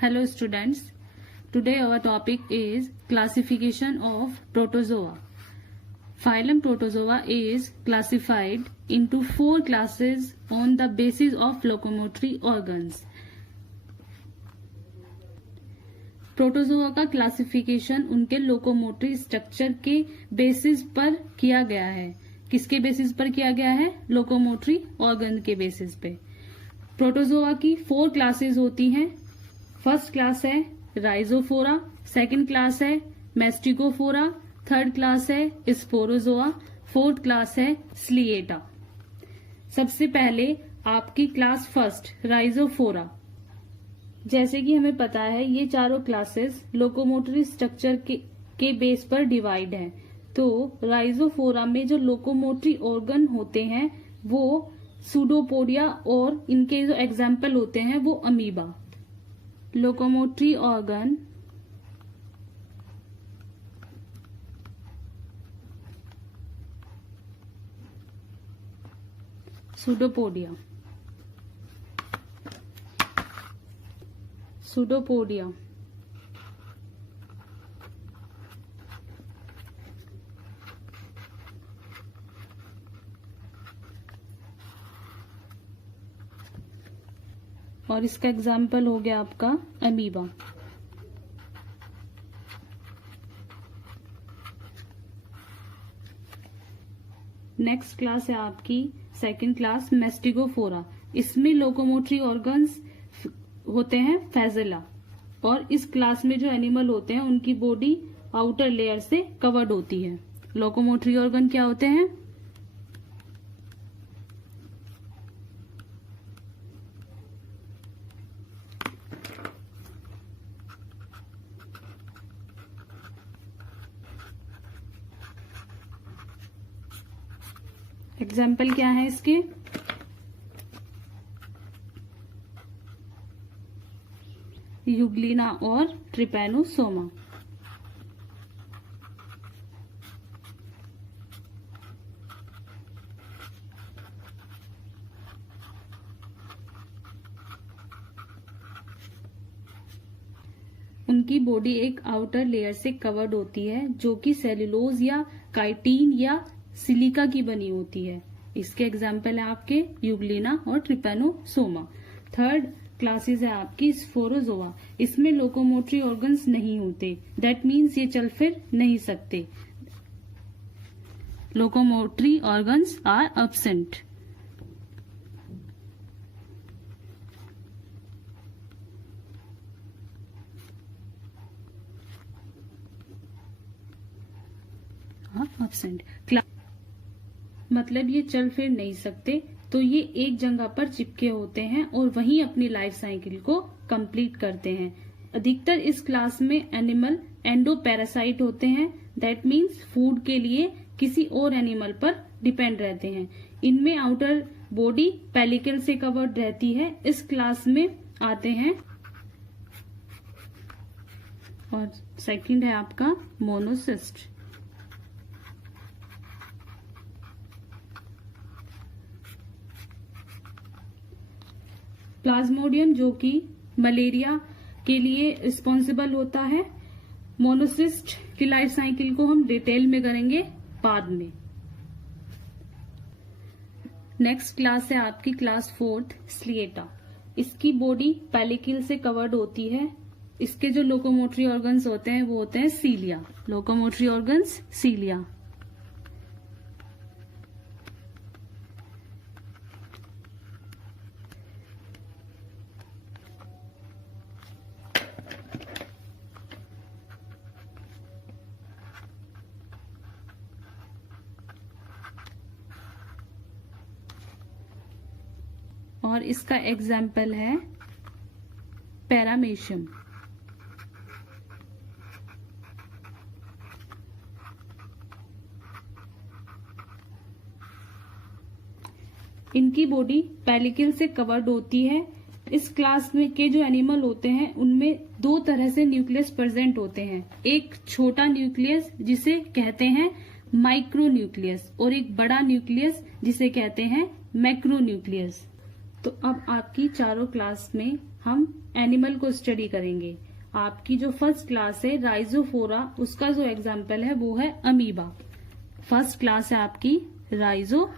Hello students, today our topic is classification of protozoa. Phylum Protozoa is classified into 4 classes on the basis of locomotory organs. Protozoa का classification उनके locomotory structure के basis पर किया गया है। किसके basis पर किया गया है? लोकोमोटरी ऑर्गन के बेसिस पे। प्रोटोजोआ की 4 क्लासेस होती हैं। फर्स्ट क्लास है राइजोफोरा, सेकंड क्लास है मैस्टिकोफोरा, थर्ड क्लास है स्पोरोजोआ, फोर्थ क्लास है स्लिएटा। सबसे पहले आपकी क्लास फर्स्ट राइजोफोरा। जैसे कि हमें पता है ये चारों क्लासेस लोकोमोटरी स्ट्रक्चर के बेस पर डिवाइड हैं। तो राइजोफोरा में जो लोकोमोटरी ऑर्गन होते हैं वो सूडोपोडिया और इनके जो एग्जाम्पल होते हैं वो amoeba. Locomotory organ pseudopodia, pseudopodia, और इसका एग्जाम्पल हो गया आपका अमीबा। नेक्स्ट क्लास है आपकी सेकंड क्लास मैस्टिकोफोरा। इसमें लोकोमोटरी ऑर्गन्स होते हैं फेजेला, और इस क्लास में जो एनिमल होते हैं उनकी बॉडी आउटर लेयर से कवर्ड होती है। लोकोमोटरी ऑर्गन क्या होते हैं? एग्जाम्पल क्या है इसके? यूग्लिना और ट्रिपैनोसोमा। उनकी बॉडी एक आउटर लेयर से कवर्ड होती है जो कि सेल्यूलोज या काइटिन या सिलिका की बनी होती है। इसके एग्जाम्पल है आपके यूग्लिना और ट्रिपैनोसोमा। थर्ड क्लासेस है आपकी स्पोरोजोआ। इसमें लोकोमोटरी ऑर्गन्स नहीं होते, दैट मीन्स ये चल फिर नहीं सकते। Locomotory organs are absent. Absent मतलब ये चल फिर नहीं सकते, तो ये एक जगह पर चिपके होते हैं और वहीं अपनी लाइफ साइकिल को कंप्लीट करते हैं। अधिकतर इस क्लास में एनिमल एंडोपैरासाइट होते हैं, दैट मीन्स फूड के लिए किसी और एनिमल पर डिपेंड रहते हैं। इनमें आउटर बॉडी पेलिकल से कवर्ड रहती है। इस क्लास में आते हैं। और सेकंड है आपका मोनोसिस्ट। प्लाज्मोडियम जो कि मलेरिया के लिए रिस्पॉन्सिबल होता है। मोनोसिस्ट की लाइफ साइकिल को हम डिटेल में करेंगे बाद में। नेक्स्ट क्लास है आपकी क्लास फोर्थ स्लिएटा। इसकी बॉडी पेलिकल से कवर्ड होती है। इसके जो लोकोमोटरी ऑर्गन्स होते हैं वो होते हैं सीलिया। Locomotory organs सीलिया। और इसका एग्जाम्पल है पैरामेशियम। इनकी बॉडी पेलिकल से कवर्ड होती है। इस क्लास में के जो एनिमल होते हैं उनमें 2 तरह से न्यूक्लियस प्रेजेंट होते हैं। एक छोटा न्यूक्लियस जिसे कहते हैं माइक्रो न्यूक्लियस, और एक बड़ा न्यूक्लियस जिसे कहते हैं मैक्रो न्यूक्लियस। तो अब आपकी चारों क्लास में हम एनिमल को स्टडी करेंगे। आपकी जो फर्स्ट क्लास है राइजोफोरा, उसका जो एग्जाम्पल है वो है अमीबा। फर्स्ट क्लास है आपकी राइजोफोरा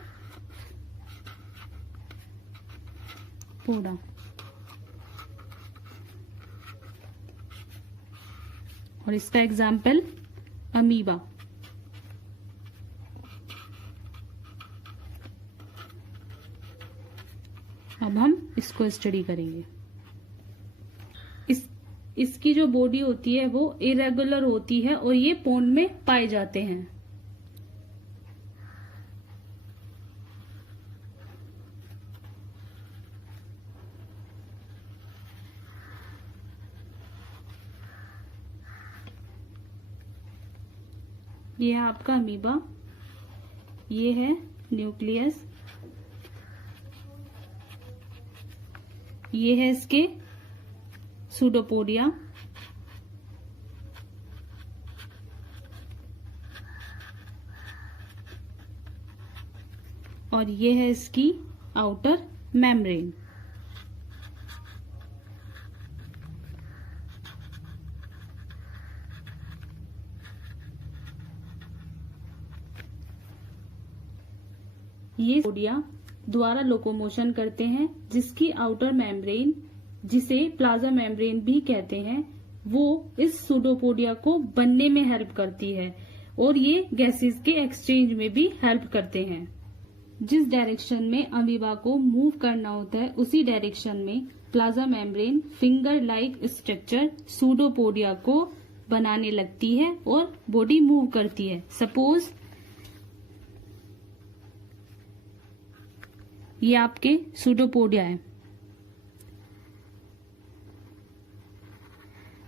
और इसका एग्जाम्पल अमीबा। अब हम इसको स्टडी करेंगे। इसकी जो बॉडी होती है वो इरेगुलर होती है और ये पोन्ड में पाए जाते हैं। ये है आपका अमीबा, ये है न्यूक्लियस, ये है इसके सूडोपोडिया, और ये है इसकी आउटर मेम्ब्रेन। ये पोडिया द्वारा लोकोमोशन करते हैं, जिसकी आउटर मेम्ब्रेन, जिसे प्लाज्मा मेम्ब्रेन भी कहते हैं, वो इस सूडोपोडिया को बनने में हेल्प करती है और ये गैसेस के एक्सचेंज में भी हेल्प करते हैं। जिस डायरेक्शन में अमीबा को मूव करना होता है उसी डायरेक्शन में plasma membrane finger like structure pseudopodia को बनाने लगती है और बॉडी मूव करती है। सपोज ये आपके सूडोपोडिया है।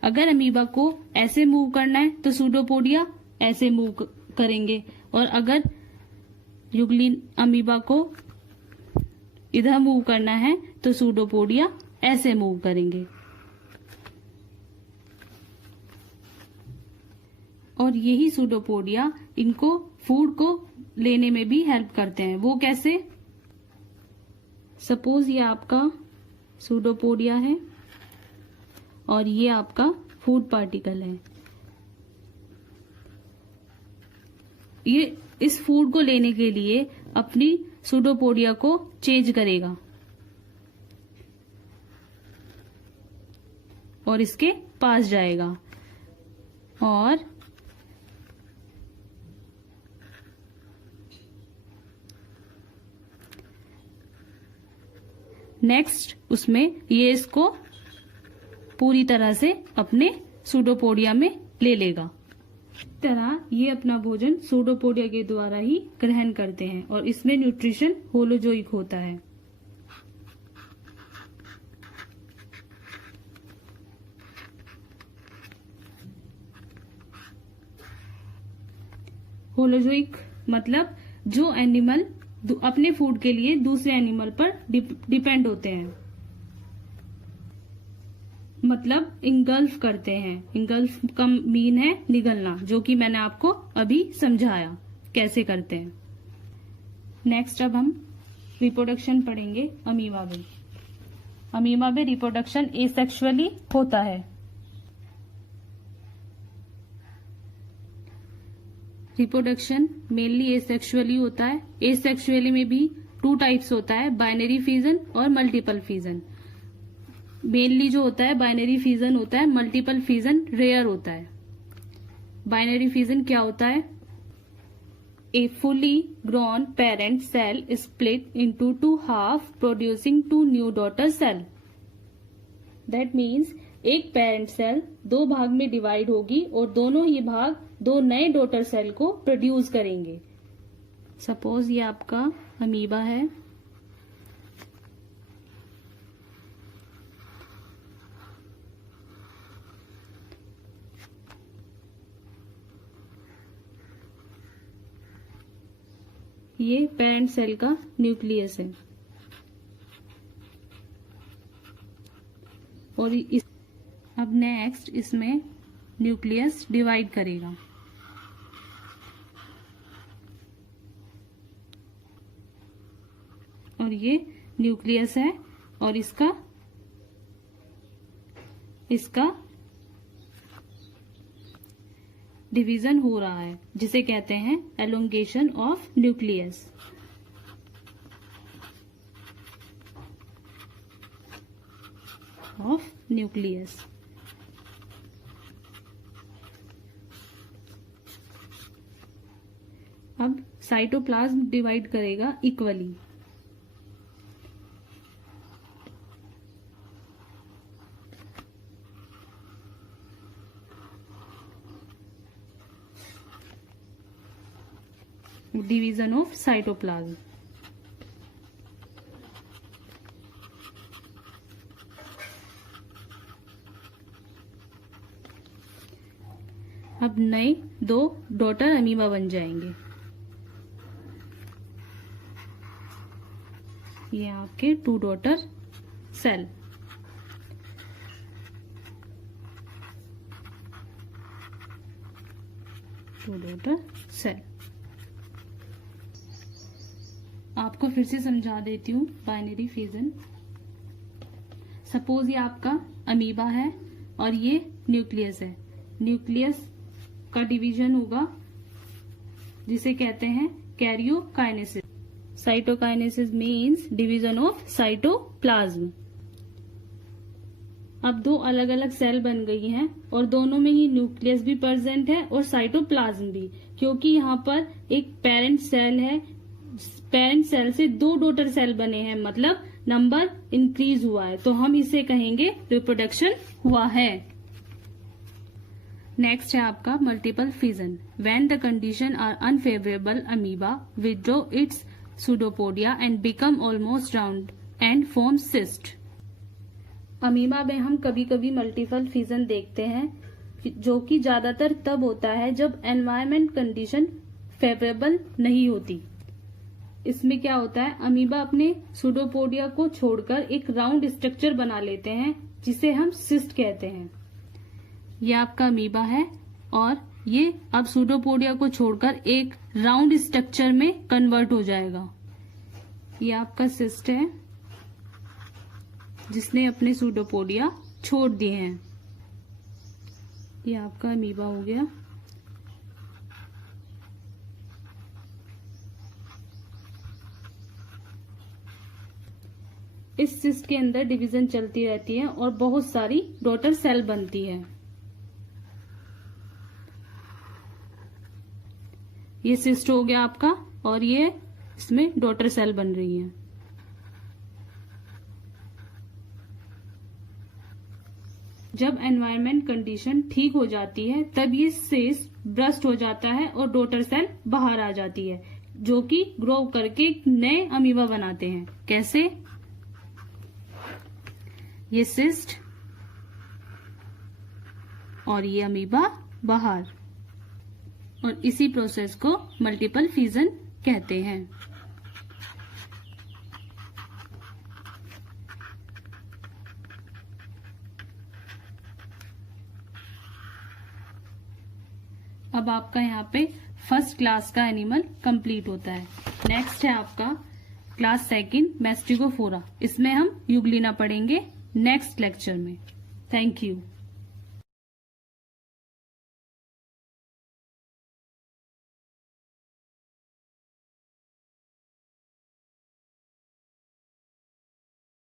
अगर अमीबा को ऐसे मूव करना है तो सूडोपोडिया ऐसे मूव करेंगे, और अगर युगलिन अमीबा को इधर मूव करना है तो सूडोपोडिया ऐसे मूव करेंगे। और यही सूडोपोडिया इनको फूड को लेने में भी हेल्प करते हैं। वो कैसे? सपोज ये आपका सूडोपोडिया है और ये आपका फूड पार्टिकल है। ये इस फूड को लेने के लिए अपनी सूडोपोडिया को चेंज करेगा और इसके पास जाएगा, और नेक्स्ट उसमें ये इसको पूरी तरह से अपने सूडोपोडिया में ले लेगा। इस तरह ये अपना भोजन सूडोपोडिया के द्वारा ही ग्रहण करते हैं और इसमें न्यूट्रिशन होलोजोइक होता है। होलोजोइक मतलब जो एनिमल अपने फूड के लिए दूसरे एनिमल पर डिपेंड होते हैं, मतलब इंगल्फ करते हैं। इंगल्फ का मीन है निगलना, जो कि मैंने आपको अभी समझाया कैसे करते हैं। नेक्स्ट अब हम रिप्रोडक्शन पढ़ेंगे अमीबा में। अमीबा में रिप्रोडक्शन एसेक्सुअली होता है। रिप्रोडक्शन मेनली एसेक्सुअली होता है। एसेक्सुअली में भी 2 टाइप्स होता है, बाइनरी फिजन और मल्टीपल फिजन। मेनली जो होता है बाइनरी फिजन होता है, मल्टीपल फिजन रेयर होता है। बाइनरी फिजन क्या होता है? A fully grown parent cell split into 2 half producing 2 new daughter cell. That means एक पेरेंट सेल 2 भाग में डिवाइड होगी और दोनों ही भाग 2 नए डॉटर सेल को प्रोड्यूस करेंगे। सपोज ये आपका अमीबा है, ये पेरेंट सेल का न्यूक्लियस है और अब नेक्स्ट इसमें न्यूक्लियस डिवाइड करेगा। और ये न्यूक्लियस है और इसका डिवीजन हो रहा है, जिसे कहते हैं एलोंगेशन ऑफ न्यूक्लियस। अब साइटोप्लाज्म डिवाइड करेगा इक्वली। Division of cytoplasm. अब नए 2 डॉटर अमीबा बन जाएंगे। ये आपके 2 डॉटर सेल। आपको फिर से समझा देती हूँ बाइनरी फिजन। सपोज ये आपका अमीबा है और ये न्यूक्लियस है। न्यूक्लियस का डिवीजन होगा जिसे कहते हैं karyokinesis. Cytokinesis means division of cytoplasm. अब 2 अलग अलग सेल बन गई हैं और दोनों में ही न्यूक्लियस भी प्रेजेंट है और साइटोप्लाज्म भी, क्योंकि यहाँ पर एक पेरेंट सेल है। पेरेंट सेल से 2 डॉटर सेल बने हैं, मतलब नंबर इंक्रीज हुआ है, तो हम इसे कहेंगे रिप्रोडक्शन हुआ है। नेक्स्ट है आपका multiple fission. When the condition are unfavourable, amoeba withdraw its pseudopodia and become almost round and form cyst. Amoeba में हम कभी कभी मल्टीपल फिजन देखते हैं, जो कि ज्यादातर तब होता है जब एनवायरमेंट कंडीशन फेवरेबल नहीं होती। इसमें क्या होता है, अमीबा अपने सूडोपोडिया को छोड़कर एक राउंड स्ट्रक्चर बना लेते हैं, जिसे हम सिस्ट कहते हैं। ये आपका अमीबा है और ये अब सूडोपोडिया को छोड़कर एक राउंड स्ट्रक्चर में कन्वर्ट हो जाएगा। ये आपका सिस्ट है जिसने अपने सूडोपोडिया छोड़ दिए हैं। ये आपका अमीबा हो गया। इस सिस्ट के अंदर डिवीजन चलती रहती है और बहुत सारी डॉटर सेल बनती है। ये सिस्ट हो गया आपका और ये इसमें डॉटर सेल बन रही है। जब एनवायरमेंट कंडीशन ठीक हो जाती है तब ये सिस्ट ब्रस्ट हो जाता है और डॉटर सेल बाहर आ जाती है, जो कि ग्रो करके नए अमीबा बनाते हैं। कैसे? ये सिस्ट और ये अमीबा बाहर, और इसी प्रोसेस को मल्टीपल फिजन कहते हैं। अब आपका यहाँ पे फर्स्ट क्लास का एनिमल कंप्लीट होता है। नेक्स्ट है आपका क्लास सेकंड मैस्टिगोफोरा। इसमें हम यूग्लिना पढ़ेंगे नेक्स्ट लेक्चर में। Thank you.